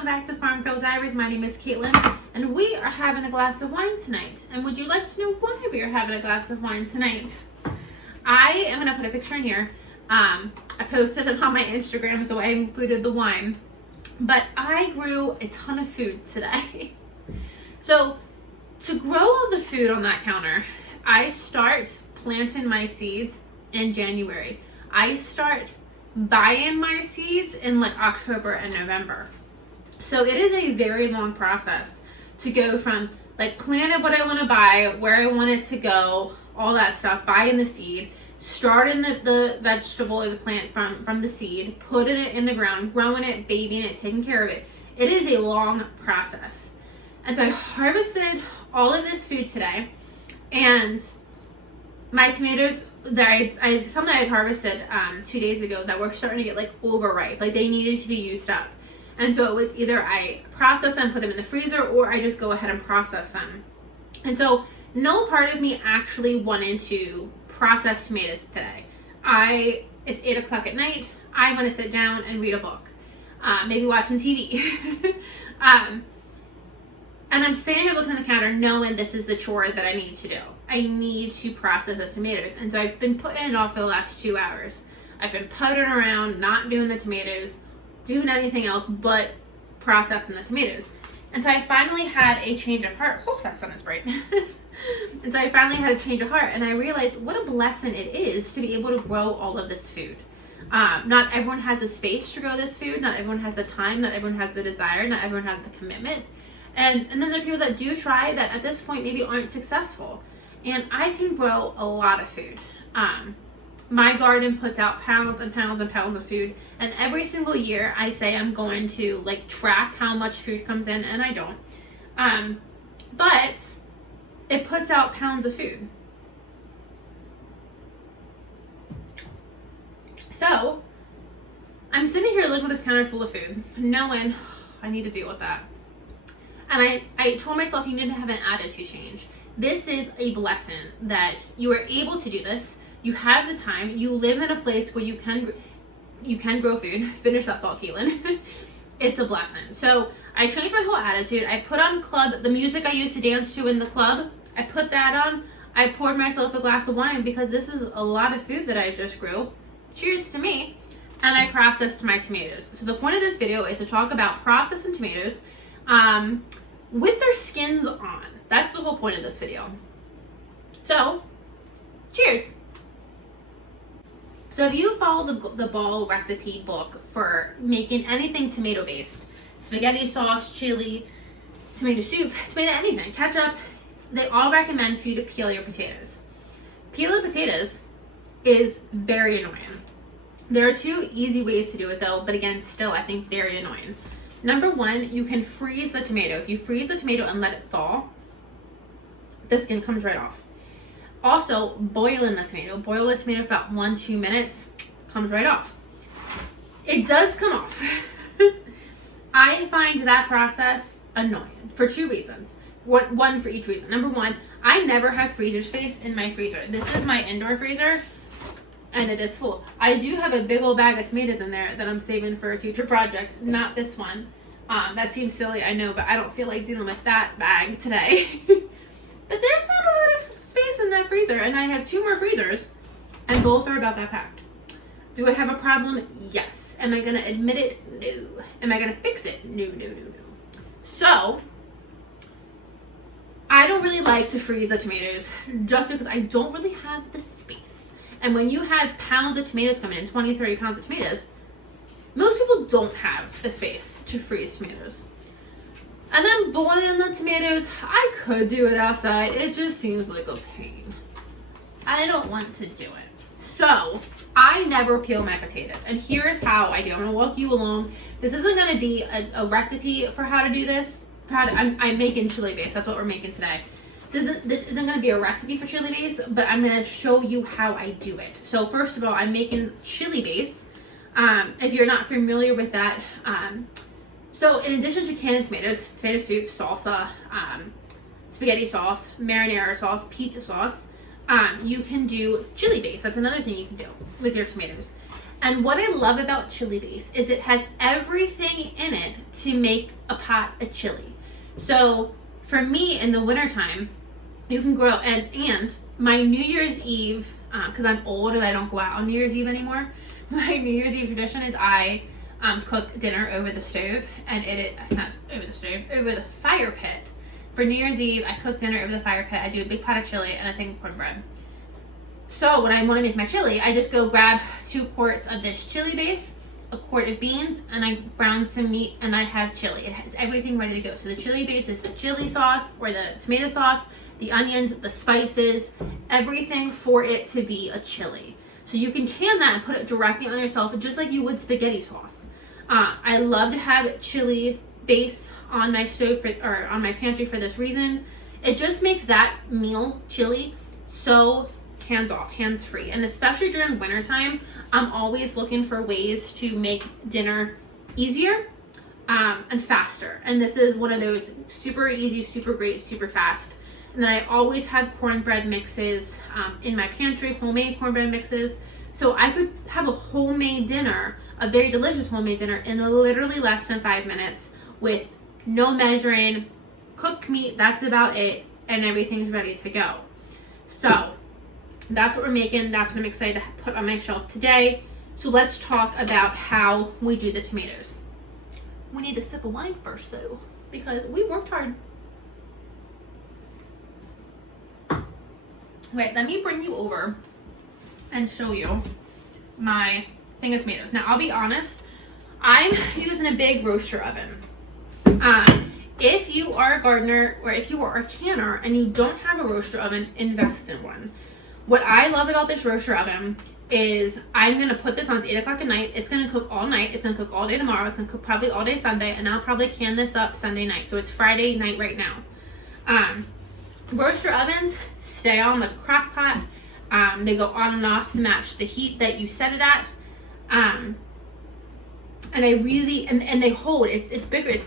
welcome back to Farm Girl Diaries. My name is Caitlin, and we are having a glass of wine tonight. And would you like to know why we are having a glass of wine tonight? I am going to put a picture in here. I posted it on my Instagram, so I included the wine. But I grew a ton of food today. So to grow all the food on that counter, I start planting my seeds in January. I start buying my seeds in like October and November. So it is a very long process to go from like planning what I want to buy, where I want it to go, all that stuff, buying the seed, starting the vegetable or the plant from the seed, putting it in the ground, growing it, babying it, taking care of it. It is a long process. And so I harvested all of this food today, and my tomatoes that some that I had harvested 2 days ago that were starting to get like overripe, like they needed to be used up. And so it was either I process them, put them in the freezer, or I just go ahead and process them. And so no part of me actually wanted to process tomatoes today. It's 8 o'clock at night. I want to sit down and read a book, maybe watching TV. And I'm standing here looking at the counter knowing this is the chore that I need to do. I need to process the tomatoes. And so I've been putting it off for the last 2 hours. I've been puttering around, not doing the tomatoes, doing anything else but processing the tomatoes. And so I finally had a change of heart. Oh, that sun is bright. And so I finally had a change of heart, and I realized what a blessing it is to be able to grow all of this food. Not everyone has the space to grow this food. Not everyone has the time. Not everyone has the desire. Not everyone has the commitment. And then there are people that do try that at this point maybe aren't successful. And I can grow a lot of food. My garden puts out pounds and pounds and pounds of food. And every single year I say I'm going to like track how much food comes in, and I don't. But it puts out pounds of food. So I'm sitting here looking at this counter full of food, knowing I need to deal with that. And I told myself you need to have an attitude change. This is a blessing that you are able to do this. You have the time. You live in a place where you can grow food. Finish that thought, Caitlin. It's a blessing. So I changed my whole attitude. I put on the music I used to dance to in the club. I put that on. I poured myself a glass of wine because this is a lot of food that I just grew. Cheers to me. And I processed my tomatoes. So the point of this video is to talk about processing tomatoes with their skins on. That's the whole point of this video. So, cheers. So if you follow the Ball recipe book for making anything tomato based, spaghetti sauce, chili, tomato soup, tomato anything, ketchup, they all recommend for you to peel your potatoes. Peeling potatoes is very annoying. There are 2 easy ways to do it though, but again, still I think very annoying. Number 1, you can freeze the tomato. If you freeze the tomato and let it thaw, the skin comes right off. Also, boiling the tomato. Boil the tomato for about 1-2 minutes, comes right off. It does come off. I find that process annoying for 2 reasons. One for each reason. Number 1, I never have freezer space in my freezer. This is my indoor freezer, and it is full. I do have a big old bag of tomatoes in there that I'm saving for a future project. Not this one. That seems silly, I know, but I don't feel like dealing with that bag today. But there's not a lot of space in that freezer, and I have 2 more freezers, and both are about that packed. Do I have a problem? Yes. Am I gonna admit it? No. Am I gonna fix it? No. So I don't really like to freeze the tomatoes just because I don't really have the space. And when you have pounds of tomatoes coming in, 20-30 pounds of tomatoes, most people don't have the space to freeze tomatoes. And then boiling the tomatoes, I could do it outside. It just seems like a pain. I don't want to do it. So I never peel my potatoes. And here's how I do. I'm going to walk you along. This isn't going to be a recipe for how to do this. I'm making chili base. That's what we're making today. This isn't going to be a recipe for chili base, but I'm going to show you how I do it. So first of all, I'm making chili base. If you're not familiar with that, so in addition to canned tomatoes, tomato soup, salsa, spaghetti sauce, marinara sauce, pizza sauce, you can do chili base. That's another thing you can do with your tomatoes. And what I love about chili base is it has everything in it to make a pot of chili. So for me in the wintertime, you can grow, and my New Year's Eve, because I'm old and I don't go out on New Year's Eve anymore, my New Year's Eve tradition is I cook dinner over the stove, and not over the stove, over the fire pit. For New Year's Eve, I cook dinner over the fire pit. I do a big pot of chili and a thing of cornbread. So when I want to make my chili, I just go grab 2 quarts of this chili base, a quart of beans, and I brown some meat, and I have chili. It has everything ready to go. So the chili base is the chili sauce or the tomato sauce, the onions, the spices, everything for it to be a chili. So you can can that and put it directly on yourself, just like you would spaghetti sauce. I love to have chili base on my stove or on my pantry for this reason. It just makes that meal, chili, so hands off, hands free. And especially during wintertime, I'm always looking for ways to make dinner easier and faster. And this is one of those super easy, super great, super fast. And then I always have cornbread mixes in my pantry, homemade cornbread mixes. So I could have a homemade dinner, a very delicious homemade dinner, in literally less than 5 minutes with no measuring, cooked meat, that's about it, and everything's ready to go. So that's what we're making. That's what I'm excited to put on my shelf today. So let's talk about how we do the tomatoes. We need a sip of wine first though, because we worked hard. Wait, let me bring you over and show you my thing of tomatoes. Now, I'll be honest, I'm using a big roaster oven. If you are a gardener or if you are a canner and you don't have a roaster oven, invest in one. What I love about this roaster oven is I'm going to put this on at 8 o'clock at night. It's going to cook all night. It's going to cook all day tomorrow. It's going to cook probably all day Sunday, and I'll probably can this up Sunday night. So it's Friday night right now. Roaster ovens stay on the crock pot. They go on and off to match the heat that you set it at. And I really, and they hold, it's bigger,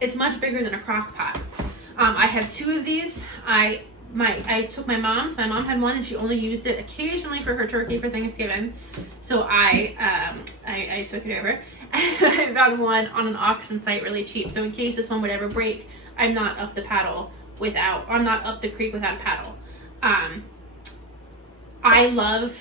it's much bigger than a crock pot. I have 2 of these. I took my mom had one and she only used it occasionally for her turkey for Thanksgiving. So I took it over and I found one on an auction site really cheap. So in case this one would ever break, I'm not up the creek without a paddle. I love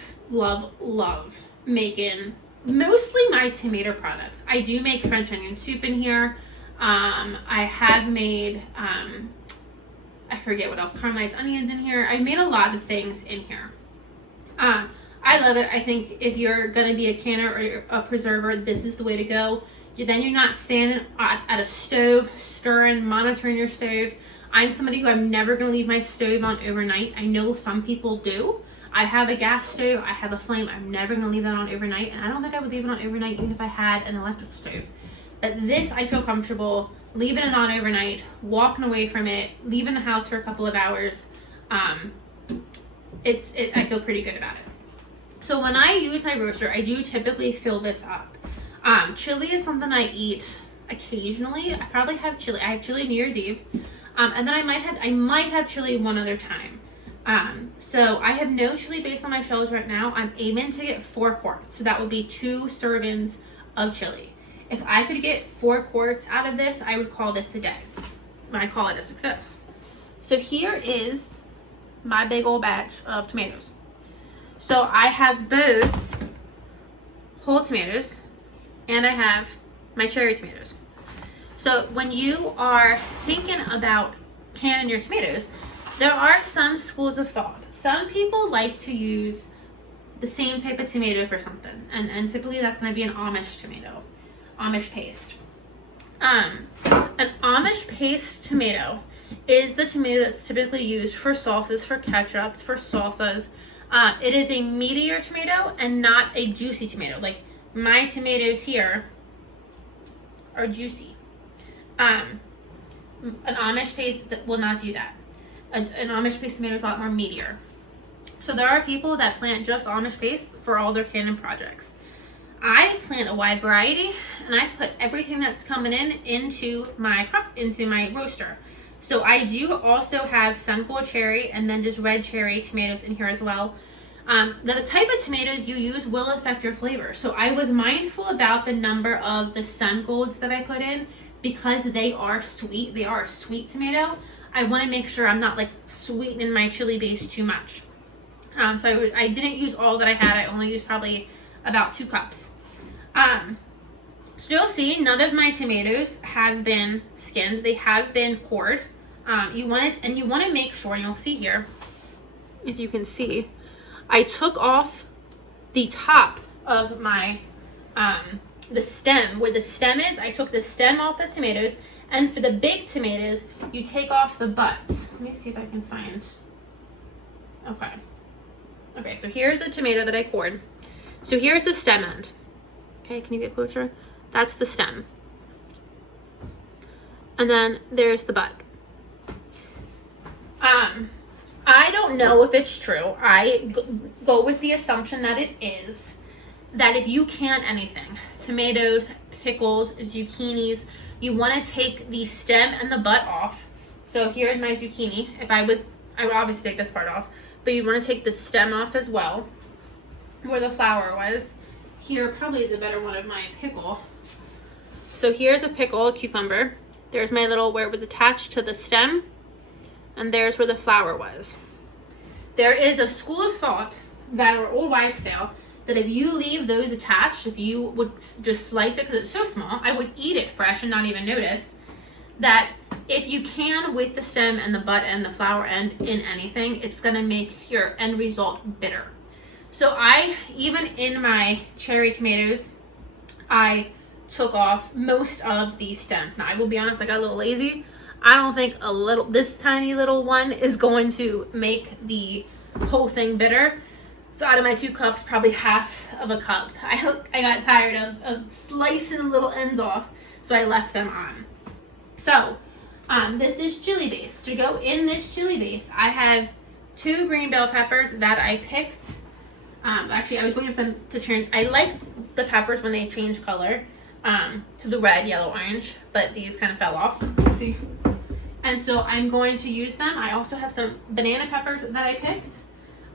making mostly my tomato products. I do make French onion soup in here. I have made, I forget what else, caramelized onions in here. I made a lot of things in here. I love it. I think if you're going to be a canner or a preserver, this is the way to go. Then you're not standing at a stove, stirring, monitoring your stove. I'm somebody who I'm never going to leave my stove on overnight. I know some people do. I have a gas stove. I have a flame. I'm never going to leave that on overnight. And I don't think I would leave it on overnight even if I had an electric stove. But this, I feel comfortable leaving it on overnight, walking away from it, leaving the house for a couple of hours. I feel pretty good about it. So when I use my roaster, I do typically fill this up. Chili is something I eat occasionally. I probably have chili. I have chili New Year's Eve. And then I might have chili one other time. So I have no chili base on my shelves right now. I'm aiming to get 4 quarts. So that would be 2 servings of chili. If I could get 4 quarts out of this, I would call this a day. I'd call it a success. So here is my big old batch of tomatoes. So I have both whole tomatoes and I have my cherry tomatoes. So when you are thinking about canning your tomatoes, there are some schools of thought. Some people like to use the same type of tomato for something, and typically that's going to be an Amish tomato, Amish paste. An Amish paste tomato is the tomato that's typically used for sauces, for ketchups, for salsas. It is a meatier tomato and not a juicy tomato. Like my tomatoes here are juicy. An Amish paste will not do that. An Amish paste tomato is a lot more meatier. So there are people that plant just Amish paste for all their canning projects. I plant a wide variety and I put everything that's coming in into my roaster. So I do also have sun gold cherry and then just red cherry tomatoes in here as well. The type of tomatoes you use will affect your flavor. So I was mindful about the number of the sun golds that I put in because they are sweet, they are a sweet tomato, I want to make sure I'm not like sweetening my chili base too much. So I didn't use all that I had. I only used probably about 2 cups. So you'll see none of my tomatoes have been skinned. They have been cored. You want to make sure, and you'll see here, if you can see, I took off the top of my the stem. Where the stem is, I took the stem off the tomatoes. And for the big tomatoes, you take off the butts. Let me see if I can find. Okay. Okay, so here's the tomato that I cored. So here's the stem end. Okay, can you get closer? That's the stem. And then there's the butt. I don't know if it's true. I go with the assumption that it is. That if you can anything, tomatoes, pickles, zucchinis, you want to take the stem and the butt off. So here's my zucchini. I would obviously take this part off, but you want to take the stem off as well, where the flower was. Here probably is a better one of my pickle. So here's a pickle, a cucumber. There's my little, where it was attached to the stem, and there's where the flower was. There is a school of thought that, or old wives' tale, that if you leave those attached, if you would just slice it, because it's so small, I would eat it fresh and not even notice, that if you can, with the stem and the butt and the flower end in anything, it's going to make your end result bitter. So even in my cherry tomatoes, I took off most of the stems. Now, I will be honest, I got a little lazy. I don't think this tiny little one is going to make the whole thing bitter. So out of my 2 cups, probably half of a cup. I got tired of slicing the little ends off, so I left them on. So this is chili base. To go in this chili base, I have 2 green bell peppers that I picked. Actually, I was waiting for them to change. I like the peppers when they change color to the red, yellow, orange, but these kind of fell off. See? And so I'm going to use them. I also have some banana peppers that I picked.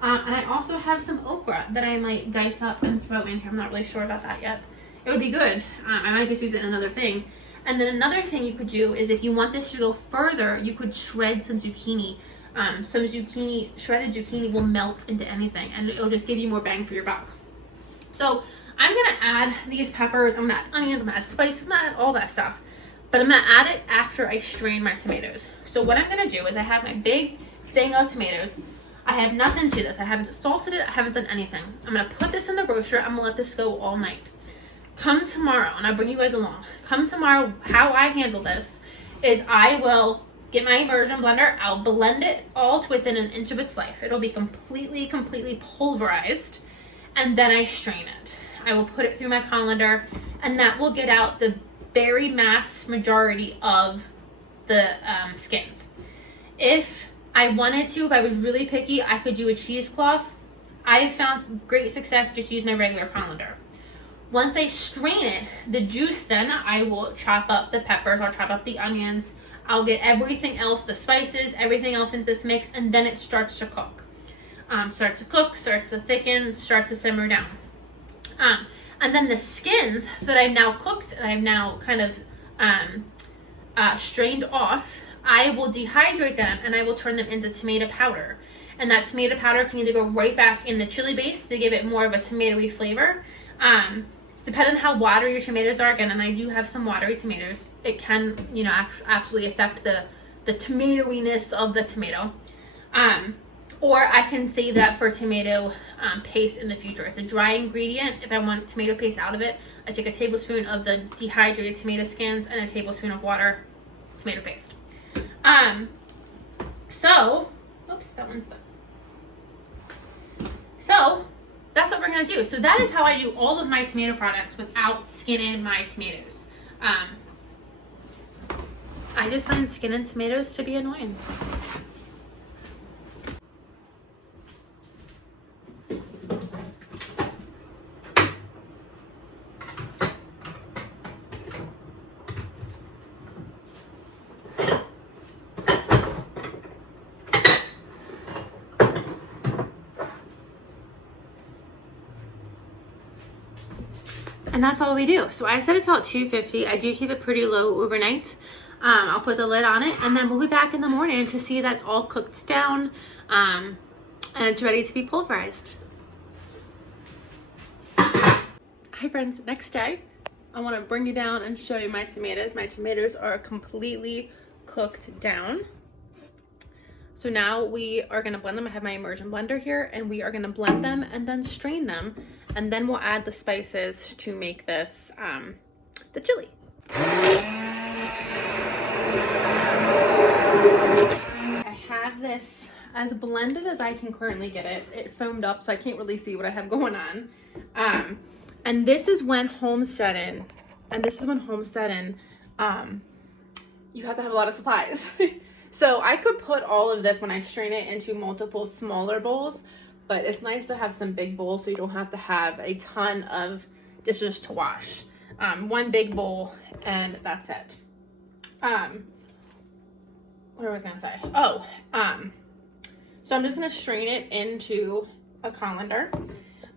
And I also have some okra that I might dice up and throw in here. I'm not really sure about that yet. It would be good. I might just use it in another thing. And then another thing you could do is if you want this to go further, you could shred some zucchini. Shredded zucchini will melt into anything, and it'll just give you more bang for your buck. So I'm going to add these peppers. I'm going to add onions. I'm going to add spice. I'm going to add all that stuff. But I'm going to add it after I strain my tomatoes. So what I'm going to do is I have my big thing of tomatoes. I have nothing to this. I haven't salted it. I haven't done anything. I'm going to put this in the roaster. I'm going to let this go all night. Come tomorrow, and I'll bring you guys along. Come tomorrow, how I handle this is I will get my immersion blender. I'll blend it all to within an inch of its life. It'll be completely pulverized, and then I strain it. I will put it through my colander, and that will get out the very mass majority of the skins. If I wanted to, if I was really picky, I could do a cheesecloth. I have found great success just using my regular colander. Once I strain it, the juice, then I will chop up the peppers, I'll chop up the onions, I'll get everything else, the spices, everything else into this mix, and then it starts to cook. Starts to thicken, starts to simmer down. And then the skins that I've now cooked, and I've now kind of strained off, I will dehydrate them and I will turn them into tomato powder. And that tomato powder can either go right back in the chili base to give it more of a tomatoey flavor. Depending on how watery your tomatoes are, again, and I do have some watery tomatoes, it can, absolutely affect the tomatoiness of the tomato. Or I can save that for tomato paste in the future. It's a dry ingredient. If I want tomato paste out of it, I take a tablespoon of the dehydrated tomato skins and a tablespoon of water, tomato paste. Oops, that one's done. So that's what we're going to do. So that is how I do all of my tomato products without skinning my tomatoes. I just find skinning tomatoes to be annoying. And that's all we do. So I set it to about 250. I do keep it pretty low overnight. I'll put the lid on it, and then we'll be back in the morning to see that's all cooked down, and it's ready to be pulverized. Hi friends, next day I want to bring you down and show you my tomatoes. My tomatoes are completely cooked down. So now we are going to blend them. I have my immersion blender here, and we are going to blend them and then strain them, and then we'll add the spices to make this the chili. I have this as blended as I can currently get it. It foamed up, so I can't really see what I have going on. And this is when homesteading, you have to have a lot of supplies. So I could put all of this when I strain it into multiple smaller bowls, but it's nice to have some big bowls so you don't have to have a ton of dishes to wash. One big bowl and that's it. What was I gonna say? So I'm just gonna strain it into a colander.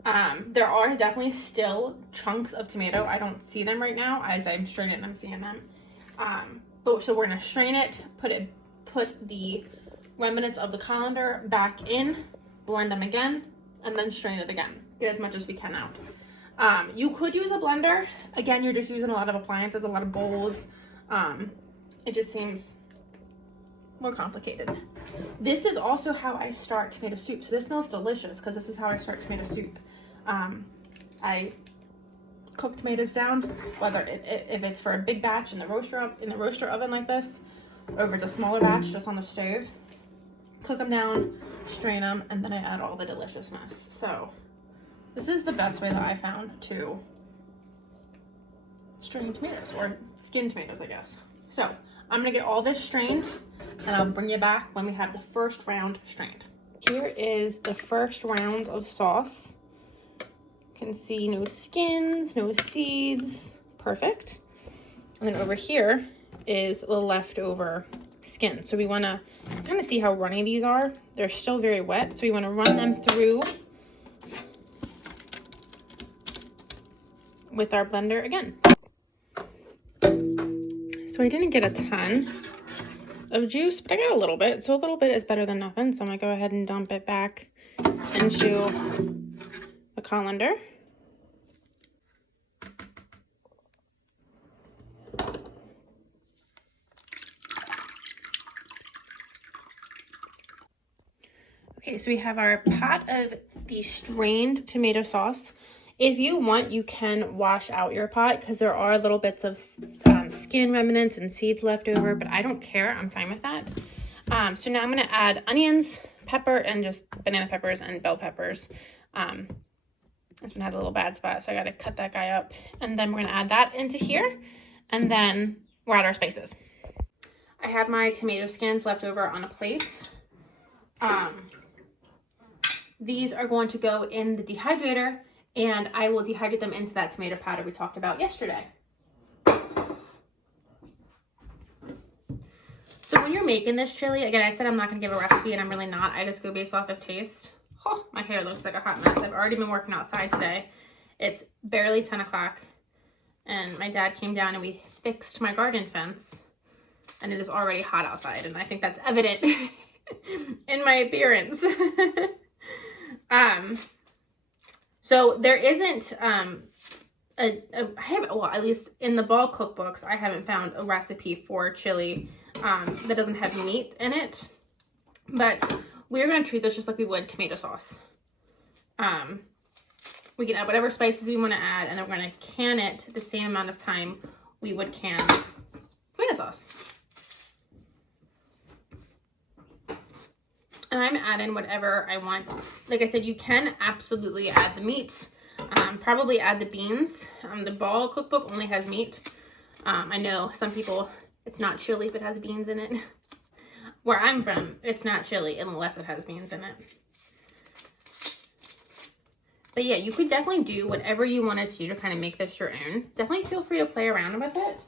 There are definitely still chunks of tomato. I don't see them right now as I'm straining it and I'm seeing them. So we're gonna strain it, put the remnants of the colander back in, blend them again, and then strain it again. Get as much as we can out. You could use a blender. Again, you're just using a lot of appliances, a lot of bowls. It just seems more complicated. This is also how I start tomato soup. So this smells delicious because this is how I start tomato soup. I cook tomatoes down, whether if it's for a big batch in the roaster oven like this, or if it's a smaller batch just on the stove. Cook them down, strain them, and then I add all the deliciousness. So this is the best way that I found to strain tomatoes, or skin tomatoes, I guess. So I'm gonna get all this strained, and I'll bring you back when we have the first round strained. Here is the first round of sauce. You can see no skins, no seeds, perfect. And then over here is the leftover skin. So we wanna kind of see how runny these are. They're still very wet, so we wanna run them through with our blender again. So I didn't get a ton of juice, but I got a little bit. So a little bit is better than nothing. So I'm gonna go ahead and dump it back into the colander. Okay, so we have our pot of the strained tomato sauce. If you want, you can wash out your pot because there are little bits of skin remnants and seeds left over, but I don't care. I'm fine with that. So now I'm going to add onions, pepper, and just banana peppers and bell peppers. This one had a little bad spot, so I got to cut that guy up. And then we're going to add that into here, and then we'll add our spices. I have my tomato skins left over on a plate. These are going to go in the dehydrator, and I will dehydrate them into that tomato powder we talked about yesterday. So when you're making this chili, again, I said I'm not going to give a recipe, and I'm really not. I just go based off of taste. Oh, my hair looks like a hot mess. I've already been working outside today. It's barely 10 o'clock, and my dad came down and we fixed my garden fence, and it is already hot outside, and I think that's evident in my appearance. So there isn't, well, at least in the Ball cookbooks, I haven't found a recipe for chili, that doesn't have meat in it, but we're going to treat this just like we would tomato sauce. We can add whatever spices we want to add, and then we're going to can it the same amount of time we would can tomato sauce. And I'm adding whatever I want. Like I said, you can absolutely add the meat. Probably add the beans. The Ball cookbook only has meat. I know some people, it's not chili if it has beans in it. Where I'm from, it's not chili unless it has beans in it. But yeah, you could definitely do whatever you wanted to do to kind of make this your own. Definitely feel free to play around with it.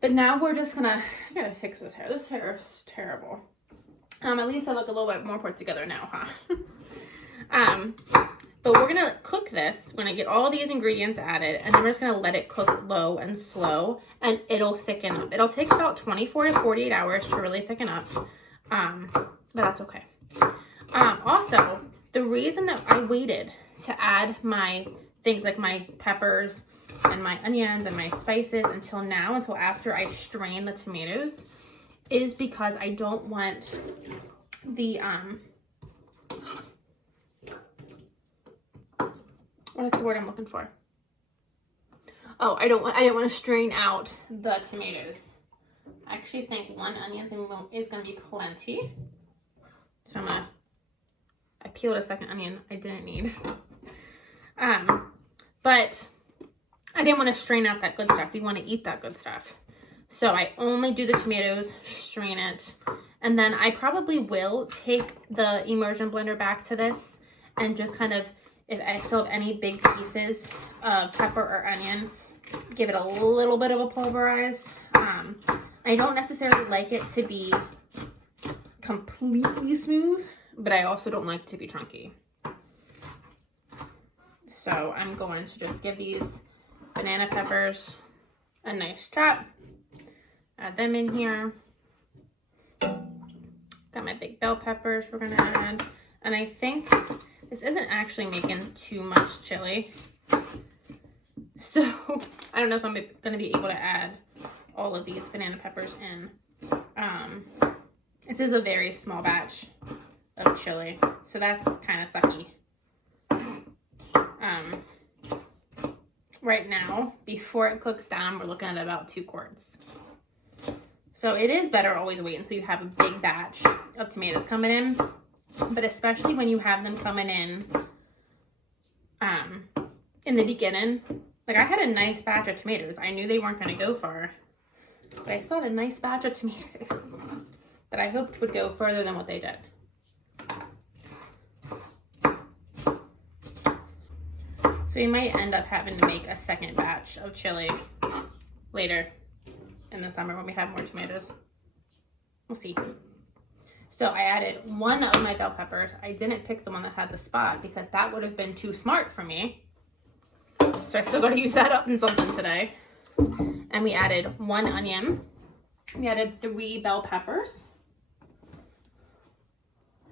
But now we're just gonna, I gotta fix this hair. This hair is terrible. At least I look a little bit more put together now, huh? But we're gonna cook this. We're gonna get all these ingredients added, and then we're just gonna let it cook low and slow, and it'll thicken up. It'll take about 24 to 48 hours to really thicken up, but that's okay. Also, the reason that I waited to add my things like my peppers and my onions and my spices until now, until after I strain the tomatoes, is because I don't want the, what is the word I'm looking for? Oh, I didn't want to strain out the tomatoes. I actually think 1 onion is going to be plenty. So I peeled a second onion I didn't need. But I didn't want to strain out that good stuff. We want to eat that good stuff. So I only do the tomatoes, strain it, and then I probably will take the immersion blender back to this and just kind of, if I still have any big pieces of pepper or onion, give it a little bit of a pulverize. I don't necessarily like it to be completely smooth, but I also don't like it to be chunky. So I'm going to just give these banana peppers a nice chop. Add them in here. Got my big bell peppers we're gonna add. And I think this isn't actually making too much chili. So I don't know if I'm gonna be able to add all of these banana peppers in. This is a very small batch of chili, so that's kind of sucky. Right now, before it cooks down, we're looking at about 2 quarts. So it is better always wait until you have a big batch of tomatoes coming in, but especially when you have them coming in the beginning. Like, I had a nice batch of tomatoes. I knew they weren't going to go far, but I still had a nice batch of tomatoes that I hoped would go further than what they did. So you might end up having to make a second batch of chili later in the summer when we have more tomatoes. We'll see. So I added 1 of my bell peppers. I didn't pick the one that had the spot because that would have been too smart for me. So I still got to use that up in something today. And we added 1 onion. We added 3 bell peppers.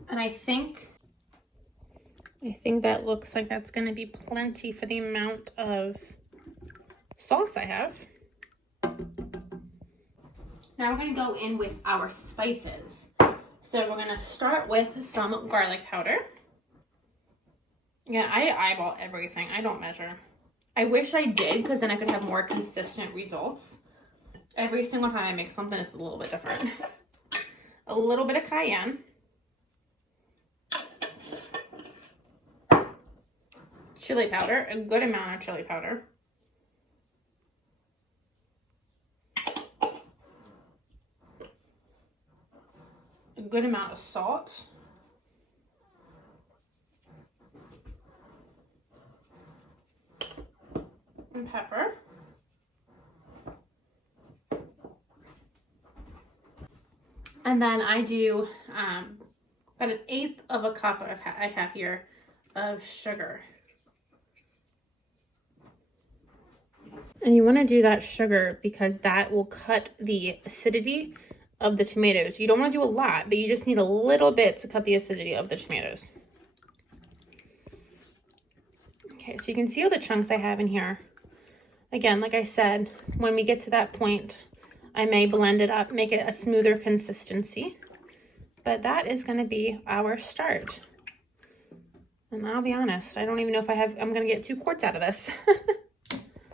And I think that looks like that's going to be plenty for the amount of sauce I have. Now we're going to go in with our spices. So we're going to start with some garlic powder. Yeah, I eyeball everything. I don't measure. I wish I did, because then I could have more consistent results. Every single time I make something, it's a little bit different. A little bit of cayenne. Chili powder, a good amount of chili powder. A good amount of salt. And pepper. And then I do about 1/8 of a cup I have here of sugar. And you want to do that sugar because that will cut the acidity of the tomatoes. You don't want to do a lot, but you just need a little bit to cut the acidity of the tomatoes. Okay, so you can see all the chunks I have in here. Again, like I said, when we get to that point, I may blend it up, make it a smoother consistency. But that is going to be our start. And I'll be honest, I don't even know if I'm going to get 2 quarts out of this.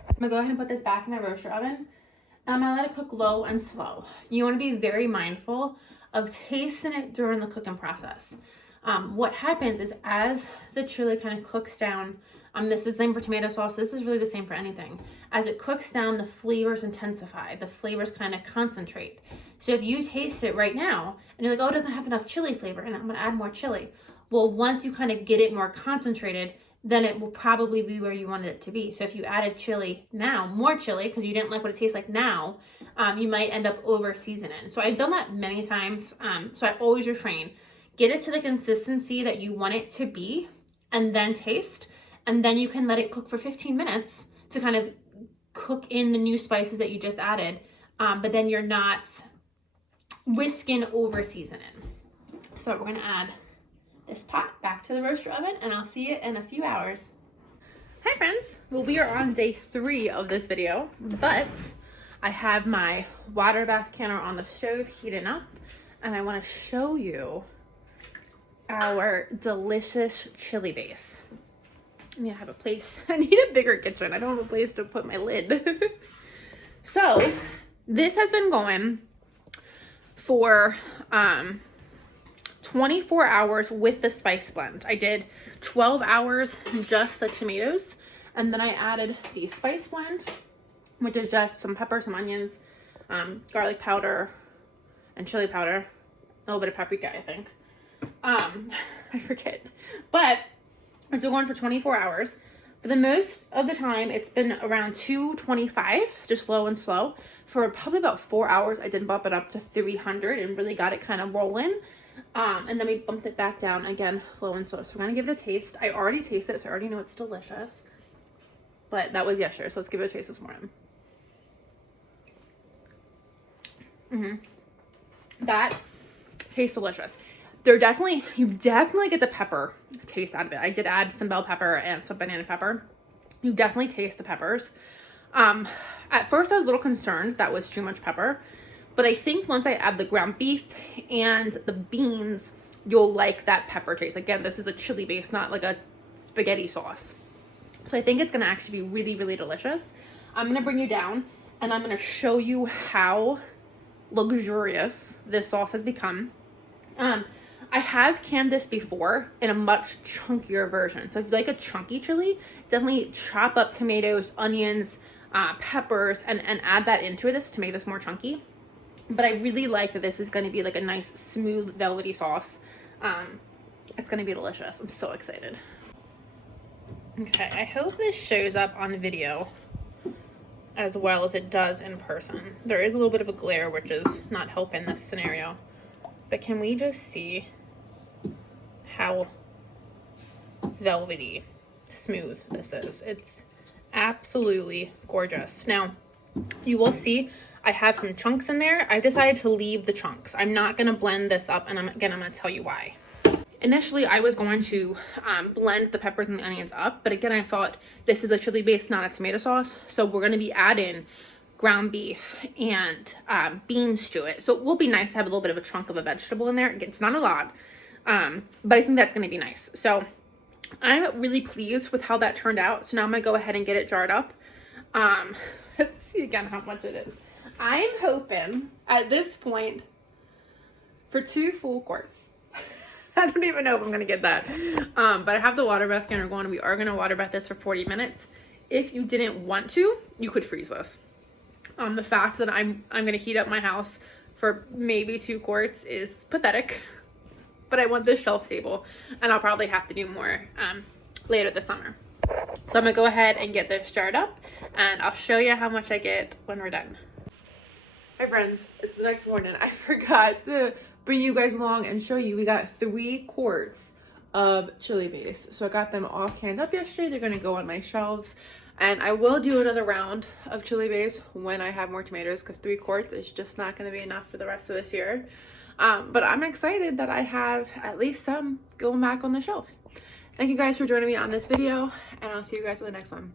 I'm gonna go ahead and put this back in my roaster oven. I'm gonna let it cook low and slow. You wanna be very mindful of tasting it during the cooking process. What happens is as the chili kind of cooks down, this is the same for tomato sauce, this is really the same for anything. As it cooks down, the flavors intensify, the flavors kind of concentrate. So if you taste it right now, and you're like, oh, it doesn't have enough chili flavor, and I'm gonna add more chili. Well, once you kind of get it more concentrated, then it will probably be where you wanted it to be. So if you added chili now, more chili, because you didn't like what it tastes like now, you might end up over seasoning. So I've done that many times. So I always refrain. Get it to the consistency that you want it to be, and then taste. And then you can let it cook for 15 minutes to kind of cook in the new spices that you just added. But then you're not risking over seasoning. So we're gonna add this pot back to the roaster oven, and I'll see you in a few hours. Hi friends, well, we are on day 3 of this video, but I have my water bath canner on the stove heating up, and I want to show you our delicious chili base. I need to have a place. I need a bigger kitchen. I don't have a place to put my lid. So this has been going for 24 hours with the spice blend. I did 12 hours just the tomatoes, and then I added the spice blend, which is just some pepper, some onions, garlic powder, and chili powder, a little bit of paprika, I think. I forget. But it's been going for 24 hours. For the most of the time, it's been around 225, just low and slow. For probably about 4 hours, I did bump it up to 300 and really got it kind of rolling. And then we bumped it back down again, low and slow. So we're gonna give it a taste. I already tasted it, so I already know it's delicious. But that was yesterday, so let's give it a taste this morning. That tastes delicious. You definitely get the pepper taste out of it. I did add some bell pepper and some banana pepper. You definitely taste the peppers. At first I was a little concerned that was too much pepper, but I think once I add the ground beef and the beans, you'll like that pepper taste. Again, this is a chili base, not like a spaghetti sauce. So I think it's gonna actually be really, really delicious. I'm gonna bring you down and I'm gonna show you how luxurious this sauce has become. I have canned this before in a much chunkier version. So if you like a chunky chili, definitely chop up tomatoes, onions, peppers, and add that into this to make this more chunky. But I really like that this is going to be like a nice, smooth, velvety sauce. It's going to be delicious. I'm so excited. Okay, I hope this shows up on video as well as it does in person. There is a little bit of a glare, which is not helping this scenario. But can we just see how velvety smooth this is? It's absolutely gorgeous. Now, you will see I have some chunks in there. I've decided to leave the chunks. I'm not going to blend this up, and I'm going to tell you why. Initially, I was going to blend the peppers and the onions up, but again, I thought this is a chili base, not a tomato sauce, so we're going to be adding ground beef and beans to it. So it will be nice to have a little bit of a chunk of a vegetable in there. It's not a lot, but I think that's going to be nice. So I'm really pleased with how that turned out. So now I'm going to go ahead and get it jarred up. Let's see again how much it is. I'm hoping at this point for 2 full quarts. I don't even know if I'm going to get that. But I have the water bath canner going, and we are going to water bath this for 40 minutes. If you didn't want to, you could freeze this. The fact that I'm going to heat up my house for maybe 2 quarts is pathetic. But I want this shelf stable, and I'll probably have to do more later this summer. So I'm going to go ahead and get this jarred up, and I'll show you how much I get when we're done. Hi friends, it's the next morning. I forgot to bring you guys along and show you we got 3 quarts of chili base. So I got them all canned up yesterday. They're going to go on my shelves. And I will do another round of chili base when I have more tomatoes, because 3 quarts is just not going to be enough for the rest of this year. But I'm excited that I have at least some going back on the shelf. Thank you guys for joining me on this video, and I'll see you guys in the next one.